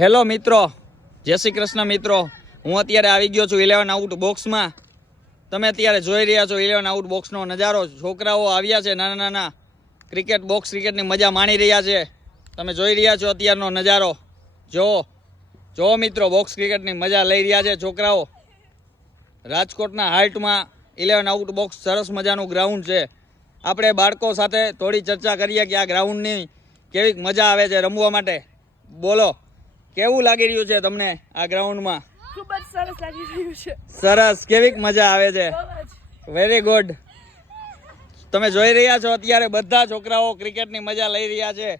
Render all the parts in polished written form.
Hello મિત્રો, જય શ્રી કૃષ્ણ મિત્રો. હું અત્યારે આવી ગયો છું 11 આઉટ બોક્સમાં. તમે અત્યારે જોઈ રહ્યા છો 11 આઉટ બોક્સનો નજારો. છોકરાઓ આવ્યા છે, નાના નાના ક્રિકેટ બોક્સ ક્રિકેટની મજા માણી રહ્યા છે. તમે જોઈ રહ્યા છો અત્યારનો નજારો. જો મિત્રો, બોક્સ ક્રિકેટની મજા લઈ રહ્યા છે છોકરાઓ. રાજકોટના હાર્ટમાં 11 આઉટ બોક્સ સરસ મજાનું ગ્રાઉન્ડ છે. આપણે બાળકો સાથે થોડી ચર્ચા કરીએ કે આ ગ્રાઉન્ડની કેવી મજા આવે છે રમવા માટે. બોલો, કેવું લાગી રહ્યું છે તમને આ ગ્રાઉન્ડમાં? ખૂબ જ સરસ લાગી રહ્યું છે. સરસ, કેવી મજા આવે છે? Very good. તમે જોઈ રહ્યા છો અત્યારે બધા છોકરાઓ ક્રિકેટની મજા લઈ રહ્યા છે.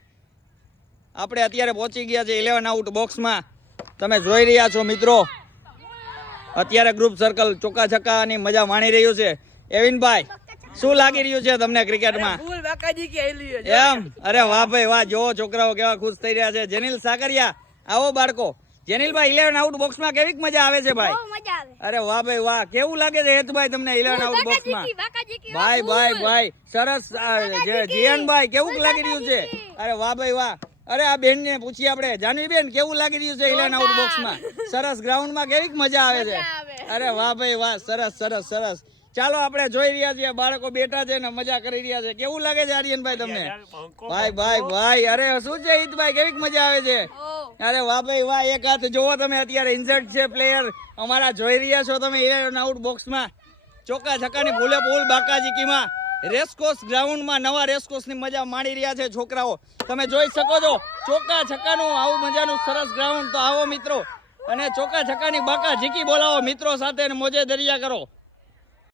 આપણે અત્યારે પહોંચી ગયા છે 11 આઉટ બોક્સમાં. તમે જોઈ રહ્યા છો મિત્રો, અત્યારે ગ્રુપ સર્કલ ચોકા છક્કાની મજા માણી રહ્યું છે. એવિનભાઈ, શું લાગી રહ્યું છે તમને ક્રિકેટમાં? એમ? અરે વાહ ભાઈ વાહ, જો છોકરાઓ કેવા ખુશ થઈ રહ્યા છે. જેનિલ સાકરિયા, આવો બાળકો. જેનિલભાઈ, 11 આઉટ બોક્સમાં કેવી મજા આવે છે ભાઈ? અરે વાહ ભાઈ વાહ, કેવું લાગે છે હેતભાઈ તમને 11 આઉટ બોક્સમાં? ભાઈ સરસ. જીયાનભાઈ, કેવું લાગી રહ્યું છે? અરે વાહ ભાઈ વાહ. અરે આ બેન ને પૂછીએ આપણે. જાનવી બેન, કેવું લાગી રહ્યું છે 11 આઉટ બોક્સમાં? સરસ, ગ્રાઉન્ડમાં કેવી મજા આવે છે? અરે વાહ ભાઈ વાહ, સરસ. ચાલો, આપણે જોઈ રહ્યા છીએ બાળકો બેઠા છે ને મજા કરી રહ્યા છે. કેવું લાગે છે આર્યનભાઈ તમને? ભાઈ અરે શું છે હિતભાઈ, કેવી મજા આવે છે? અરે વાહ ભાઈ વાહ. એક હાથ જોવો તમે, અત્યારે ઇન્જર્ડ છે પ્લેયર અમારા. જોઈ રહ્યા છો તમે 11 આઉટ બોક્સમાં ચોકા છક્કાની ભૂલે ભૂલ બાકાજીકીમાં રેસકોર્સ ગ્રાઉન્ડમાં નવા રેસકોર્સની મજા માણી રહ્યા છે છોકરાઓ. તમે જોઈ શકો છો ચોકા છક્કાનું આવું મજાનું સરસ ગ્રાઉન્ડ. તો આવો મિત્રો અને ચોકા છક્કાની બાકાજીકી બોલાવો મિત્રો સાથે મોજે દરિયા કરો.